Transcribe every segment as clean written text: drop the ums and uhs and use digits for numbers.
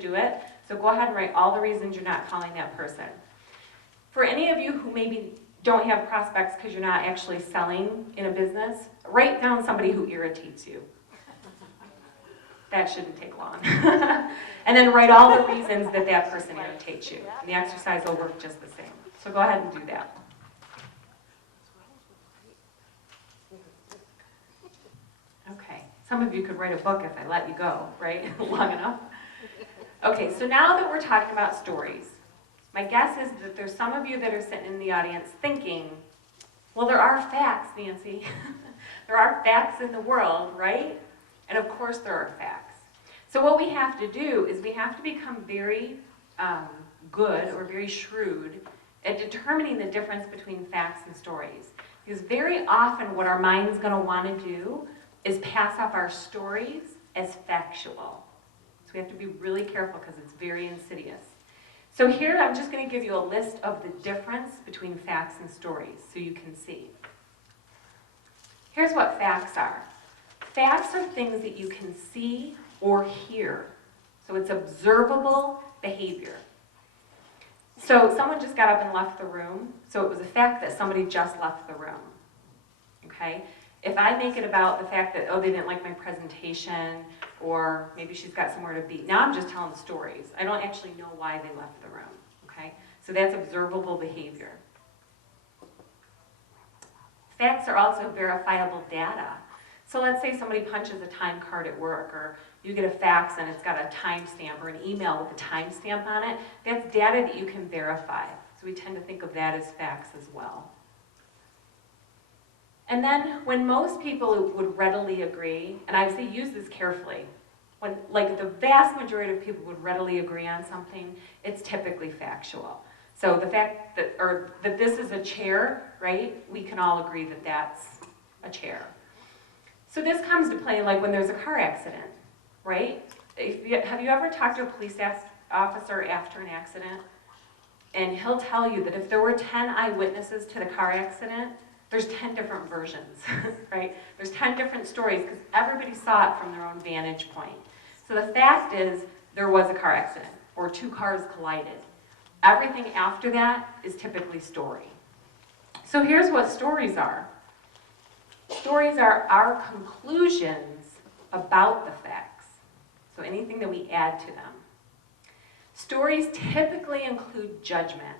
do it. So go ahead and write all the reasons you're not calling that person. For any of you who maybe don't have prospects because you're not actually selling in a business, write down somebody who irritates you. That shouldn't take long. And then write all the reasons that that person irritates you. And the exercise will work just the same. So go ahead and do that. Okay, some of you could write a book if I let you go, right? Long enough. Okay, so now that we're talking about stories, my guess is that there's some of you that are sitting in the audience thinking, well, there are facts, Nancy. There are facts in the world, right? And of course there are facts. So what we have to do is we have to become very good or very shrewd at determining the difference between facts and stories. Because very often what our mind's going to want to do is pass off our stories as factual. So we have to be really careful because it's very insidious. So here I'm just going to give you a list of the difference between facts and stories so you can see. Here's what facts are. Facts are things that you can see or hear. So it's observable behavior. So someone just got up and left the room, so it was a fact that somebody just left the room. Okay? If I make it about the fact that, oh, they didn't like my presentation, or maybe she's got somewhere to be, now I'm just telling stories. I don't actually know why they left the room. Okay? So that's observable behavior. Facts are also verifiable data. So let's say somebody punches a time card at work, or you get a fax and it's got a timestamp or an email with a timestamp on it. That's data that you can verify. So we tend to think of that as facts as well. And then when most people would readily agree, and I say use this carefully, when like the vast majority of people would readily agree on something, it's typically factual. So the fact that this is a chair, right? We can all agree that that's a chair. So this comes to play like when there's a car accident, right? Have you ever talked to a police officer after an accident? And he'll tell you that if there were 10 eyewitnesses to the car accident, there's 10 different versions, right? There's 10 different stories because everybody saw it from their own vantage point. So the fact is there was a car accident or two cars collided. Everything after that is typically story. So here's what stories are. Stories are our conclusions about the facts. So anything that we add to them. Stories typically include judgment.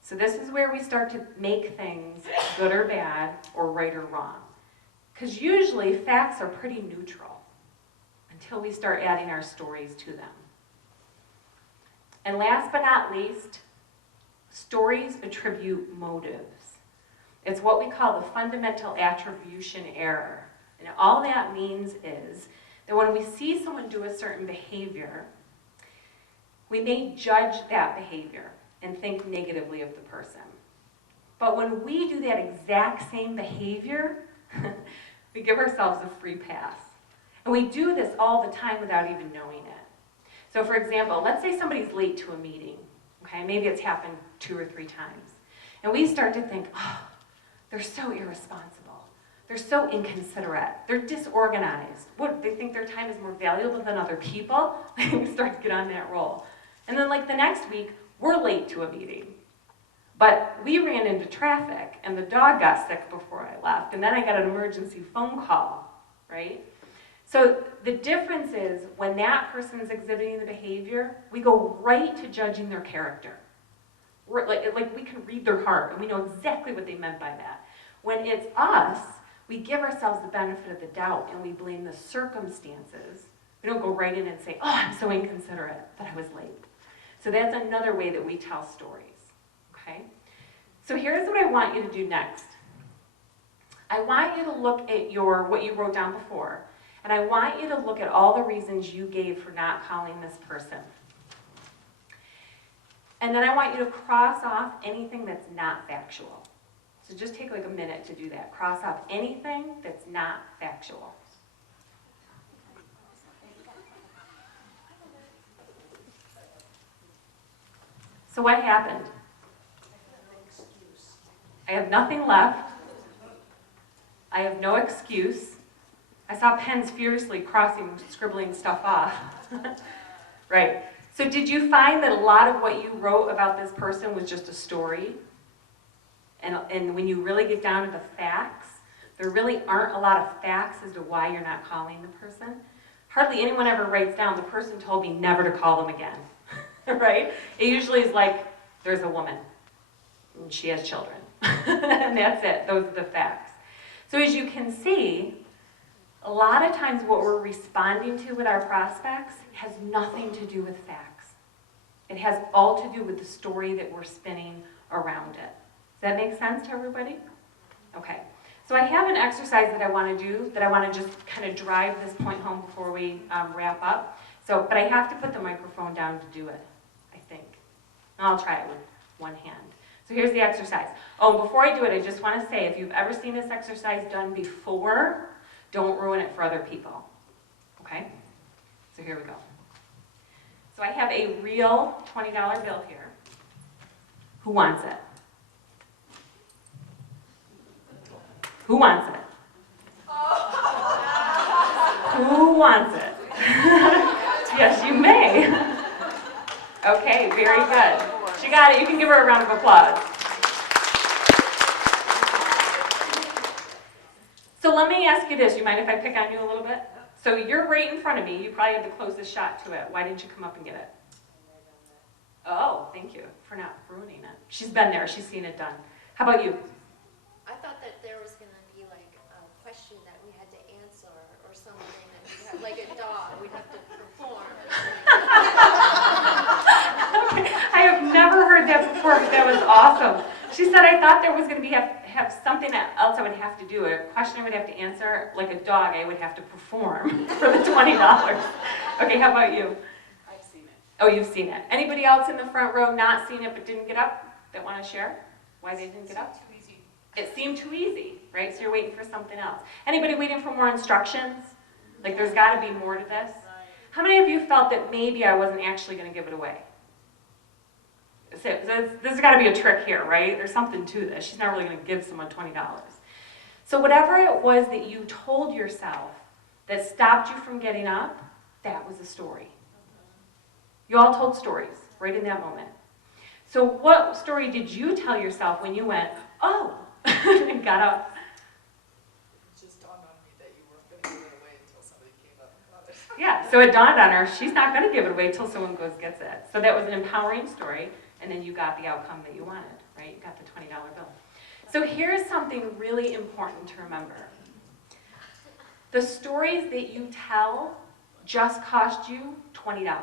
So this is where we start to make things good or bad, or right or wrong. Because usually facts are pretty neutral until we start adding our stories to them. And last but not least, stories attribute motives. It's what we call the fundamental attribution error. And all that means is that when we see someone do a certain behavior, we may judge that behavior and think negatively of the person. But when we do that exact same behavior, we give ourselves a free pass. And we do this all the time without even knowing it. So for example, let's say somebody's late to a meeting. Okay, maybe it's happened 2 or 3 times. And we start to think, oh, they're so irresponsible. They're so inconsiderate. They're disorganized. What, they think their time is more valuable than other people? We start to get on that roll. And then like the next week, we're late to a meeting. But we ran into traffic and the dog got sick before I left. And then I got an emergency phone call, right? So the difference is when that person's exhibiting the behavior, we go right to judging their character. Like we can read their heart and we know exactly what they meant by that. When it's us, we give ourselves the benefit of the doubt and we blame the circumstances. We don't go right in and say, oh, I'm so inconsiderate that I was late. So that's another way that we tell stories, okay? So here's what I want you to do next. I want you to look at what you wrote down before, and I want you to look at all the reasons you gave for not calling this person. And then I want you to cross off anything that's not factual. So just take like a minute to do that. Cross off anything that's not factual. So what happened? I have nothing left. I have no excuse. I saw pens furiously scribbling stuff off. Right. So did you find that a lot of what you wrote about this person was just a story? And when you really get down to the facts, there really aren't a lot of facts as to why you're not calling the person. Hardly anyone ever writes down, the person told me never to call them again, right? It usually is like, there's a woman, and she has children, and that's it. Those are the facts. So as you can see, a lot of times what we're responding to with our prospects has nothing to do with facts. It has all to do with the story that we're spinning around it. Does that make sense to everybody? Okay. So I have an exercise that I want to do, that I want to just kind of drive this point home before we wrap up. But I have to put the microphone down to do it, I think. And I'll try it with one hand. So here's the exercise. Oh, and before I do it, I just want to say, if you've ever seen this exercise done before, don't ruin it for other people. Okay? So here we go. So I have a real $20 bill here. Who wants it? Who wants it? Who wants it? Yes, you may. Okay, very good. She got it. You can give her a round of applause. So let me ask you this. You mind if I pick on you a little bit? So you're right in front of me. You probably have the closest shot to it. Why didn't you come up and get it? Oh, thank you for not ruining it. She's been there. She's seen it done. How about you? I thought that there was going to be like a question that we had to answer or something, that we had, like a dog, we'd have to perform. Okay. I have never heard that before, but that was awesome. She said, I thought there was going to be have something else I would have to do, a question I would have to answer, like a dog I would have to perform for the $20. Okay, how about you? I've seen it. Oh, you've seen it. Anybody else in the front row not seen it but didn't get up that want to share why they didn't get up? Too easy. It seemed too easy, right? So you're waiting for something else. Anybody waiting for more instructions? Like there's got to be more to this? How many of you felt that maybe I wasn't actually going to give it away? So there's got to be a trick here, right? There's something to this. She's not really going to give someone $20. So whatever it was that you told yourself that stopped you from getting up, that was a story. You all told stories right in that moment. So what story did you tell yourself when you went, oh, and got up? It just dawned on me that you weren't going to give it away until somebody came up and got it. Yeah, so it dawned on her, she's not going to give it away until someone goes gets it. So that was an empowering story, and then you got the outcome that you wanted, right? You got the $20 bill. So here's something really important to remember. The stories that you tell just cost you $20.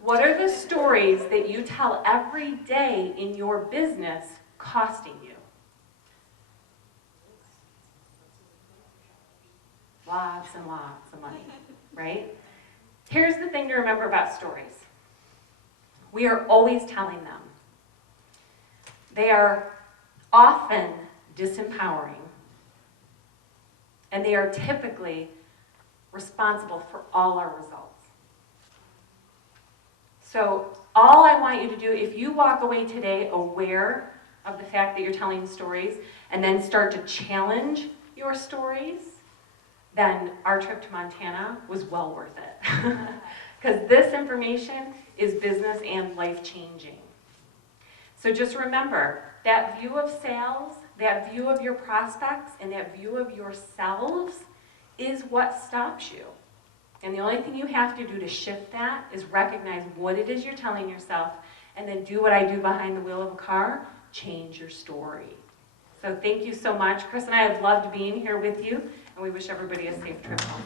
What are the stories that you tell every day in your business costing you? Lots and lots of money, right? Here's the thing to remember about stories. We are always telling them. They are often disempowering, and they are typically responsible for all our results. So all I want you to do, if you walk away today aware of the fact that you're telling stories and then start to challenge your stories, then our trip to Montana was well worth it. Because this information is business and life-changing. So just remember, that view of sales, that view of your prospects, and that view of yourselves is what stops you. And the only thing you have to do to shift that is recognize what it is you're telling yourself, and then do what I do behind the wheel of a car, change your story. So thank you so much. Chris and I have loved being here with you, and we wish everybody a safe trip home.